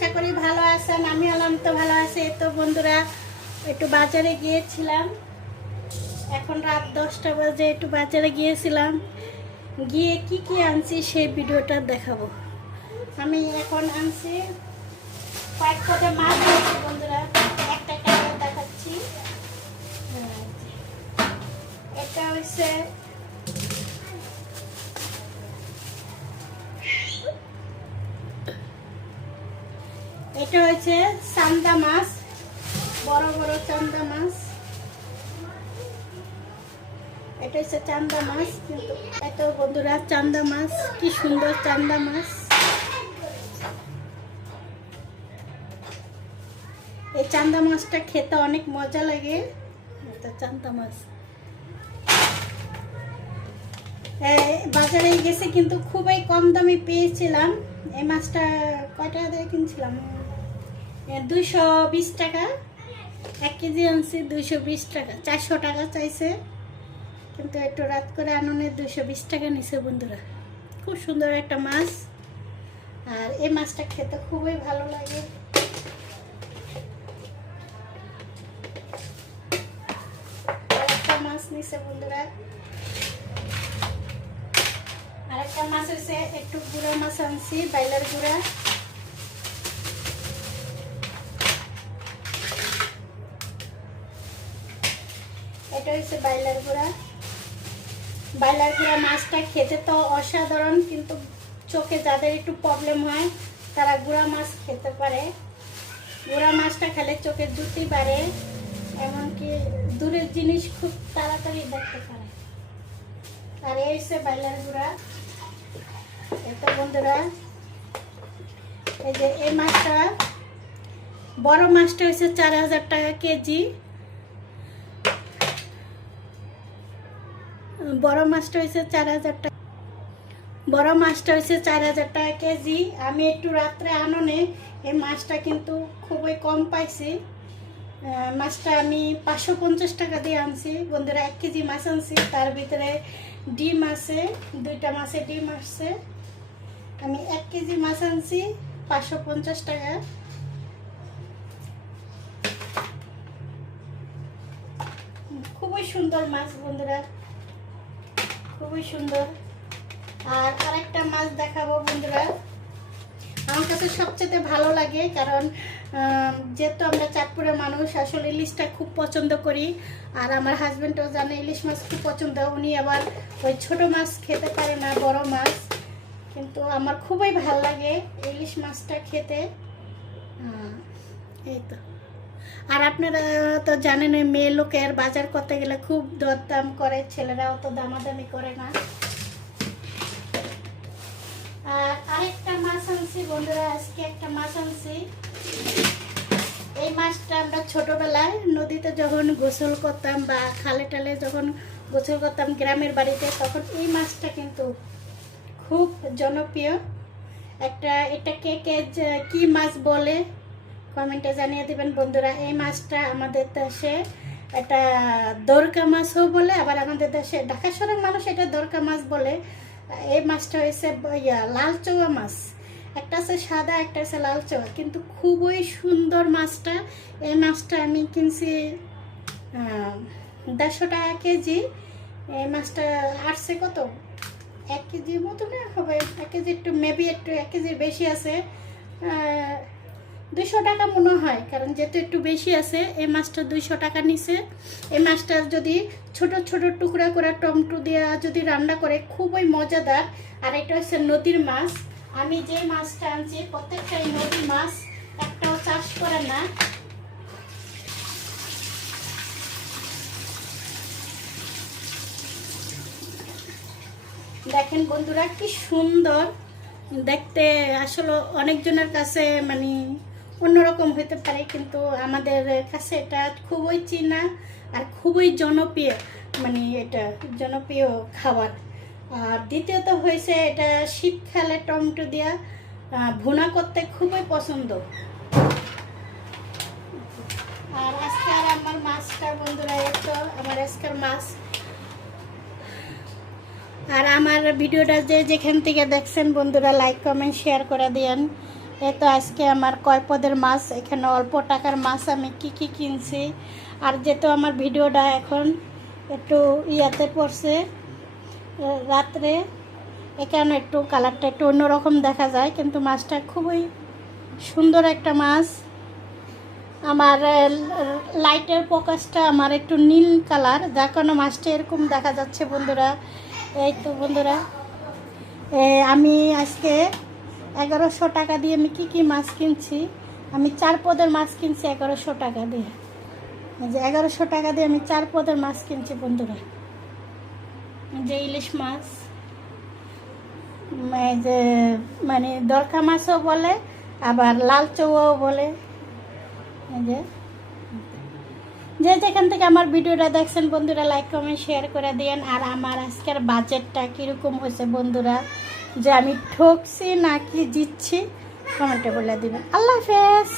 আশা করি ভালো আছেন। আমি তো ভালো আছি। তো বন্ধুরা একটু বাজারে গিয়েছিলাম, এখন রাত 10টা বাজে। একটু বাজারে গিয়েছিলাম, গিয়ে কি আনছি সেই ভিডিওটা দেখাবো। আমি এখন আনছি কয়েকটা মাছ আনছি বন্ধুরা, একটা দেখাচ্ছি। এটা হচ্ছে চান্দা মাছ, বড় বড় চান্দা মাছ। এটা হচ্ছে চান্দা মাছ, কিন্তু এত বন্ধুরা চান্দা মাছ, কি সুন্দর চান্দা মাছ। এই চান্দা মাছটা খেতে অনেক মজা লাগে। এটা চান্দা মাছ বাজারে গেছে, কিন্তু খুবই কম দামে পেয়েছিলাম। এই মাছটা কয় টাকা দিয়ে কিনছিলাম? 220 টাকা। 1 কেজি আনছি 220 টাকা। 400 টাকা চাইছে, কিন্তু একটু রাত করে আননে 220 টাকা নিছে বন্ধুরা। খুব সুন্দর একটা মাছ, আর এই মাছটা খেতে খুবই ভালো লাগে। আরেকটা মাছ নিছে বন্ধুরা, আরেকটা মাছ হচ্ছে একটু গুঁড়া মাছ আনছি, বাইলার গুঁড়া। এটা হচ্ছে বাইলার গুঁড়া। বাইলার গুঁড়া মাছটা খেতে তো অসাধারণ, কিন্তু চোখে যাদের একটু প্রবলেম হয় তারা গুঁড়া মাছ খেতে পারে। গুঁড়া মাছটা খেলে চোখের জুতি বাড়ে, এমনকি দূরের জিনিস খুব তাড়াতাড়ি দেখতে পারে। আর এই হচ্ছে বাইলার গুঁড়া। এটা বন্ধুরা, এই যে এই মাছটা, বড় মাছটা হচ্ছে 4000 টাকা কেজি। বড় মাছটা হচ্ছে 4000 টাকা। বড় মাছটা হচ্ছে 4000 টাকা কেজি। আমি একটু রাত্রে আননে এই মাছটা কিন্তু খুবই কম পাইছি। মাছটা আমি 550 টাকা দিয়ে আনছি বন্ধুরা। 1 কেজি মাছ আনছি, তার ভিতরে ডিম আছে, 2টা মাছে ডিম আসছে। আমি 1 কেজি মাছ আনছি 550 টাকা। খুবই সুন্দর মাছ বন্ধুরা, খুবই সুন্দর। আর আরেকটা মাছ দেখাবো বন্ধুরা। আমার কাছে সবচেয়ে ভালো লাগে, কারণ যেহেতু আমরা চাঁদপুরের মানুষ, আসলে ইলিশটা খুব পছন্দ করি। আর আমার হাজব্যান্ডও জানে ইলিশ মাছ খুব পছন্দ। উনি আবার ওই ছোট মাছ খেতে পারে না, বড় মাছ। কিন্তু আমার খুবই ভালো লাগে ইলিশ মাছটা খেতে। এই তো। আর আপনারা তো জানেন মেয়ে লোকের বাজার করতে গেলে খুব দরদাম করে, ছেলেরাও তো দামাদামি করে না। আর আরেকটা মাছ আনছি বন্ধুরা, আজকে একটা মাছ আনছি। এই মাছটা আমরা ছোটবেলায় নদীতে যখন গোসল করতাম বা খালে টালে যখন গোসল করতাম গ্রামের বাড়িতে, তখন এই মাছটা কিন্তু খুব জনপ্রিয় একটা। এটাকে কি মাছ বলে কমেন্টে জানিয়ে দেবেন বন্ধুরা। এই মাছটা আমাদের দেশে এটা দরকা মাছও বলে, আবার আমাদের দেশে ঢাকা শহরের মানুষ এটা দরকা মাছ বলে। এই মাছটা হয়েছে লাল চৌয়া মাছ। একটা আছে সাদা, একটা আছে লাল চৌয়া, কিন্তু খুবই সুন্দর মাছটা। এই মাছটা আমি কিনছি 150 টাকা কেজি। এই মাছটা আসছে কত, 1 কেজির মতো না হবে, 1 কেজি একটু মেবি একটু 1 কেজির বেশি আছে, 200 টাকা মনে হয়, কারণ যেহেতু একটু বেশি আছে। এই মাছটা 200 টাকা নিছে। এই মাছটা যদি ছোট ছোট টুকরা করে টমেটো দিয়ে যদি রান্না করে খুবই মজাদার। আর এটা হচ্ছে নদীর মাছ। আমি যে মাছটা আনছি প্রত্যেকটাই নদীর মাছ, একটাও চাষ করে না। দেখেন বন্ধুরা কি সুন্দর দেখতে। আসলে অনেকজনের কাছে মানে অন্যরকম হতে পারে, কিন্তু আমাদের কাছে এটা খুবই চেনা আর খুবই জনপ্রিয়, মানে এটা জনপ্রিয় খাবার। আর দ্বিতীয়ত হয়েছে এটা শীতকালে টমেটো দিয়া ভুনা করতে খুবই পছন্দ। আর আজকে আর আমার মাছটা বন্ধুরা, তো আমার আজকের মাছ। আর আমার ভিডিওটা যেখান থেকে দেখছেন বন্ধুরা, লাইক কমেন্ট শেয়ার করে দিয়েন। এই তো আজকে আমার কয় পদের মাছ, এখানে অল্প টাকার মাছ আমি কি কি কিনছি। আর যেহেতু আমার ভিডিওটা এখন একটু ইয়াতে পড়ছে রাত্রে, এখানে একটু কালারটা একটু অন্যরকম দেখা যায়, কিন্তু মাছটা খুবই সুন্দর একটা মাছ। আমার লাইটের ফোকাসটা আমার একটু নীল কালার, যার কারণে মাছটা এরকম দেখা যাচ্ছে বন্ধুরা। এই তো বন্ধুরা, আমি আজকে 1100 টাকা দিয়ে আমি কী কী মাছ কিনছি। আমি 4 পদের মাছ কিনছি 1100 টাকা দিয়ে। এই যে 1100 টাকা দিয়ে আমি 4 পদের মাছ কিনছি বন্ধুরা। যে ইলিশ মাছ, এই যে মানে দরকা মাছও বলে, আবার লাল চৌও বলে। এই যে যেখান থেকে আমার ভিডিওটা দেখছেন বন্ধুরা, লাইক কমেন্ট শেয়ার করে দিয়েন। আর আমার আজকের বাজেটটা কীরকম হয়েছে বন্ধুরা, যে আমি ঠকছি নাকি জিতছি, কমেন্টে বলে দিবেন। আল্লাহ হাফেজ।